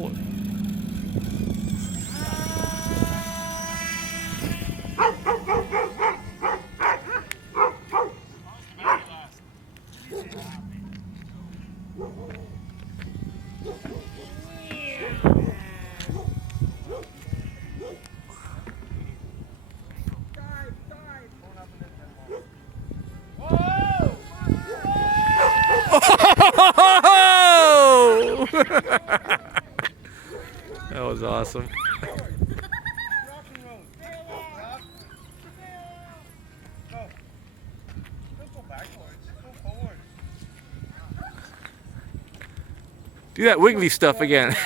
control it. Oh! That was awesome. Do that wiggly stuff again.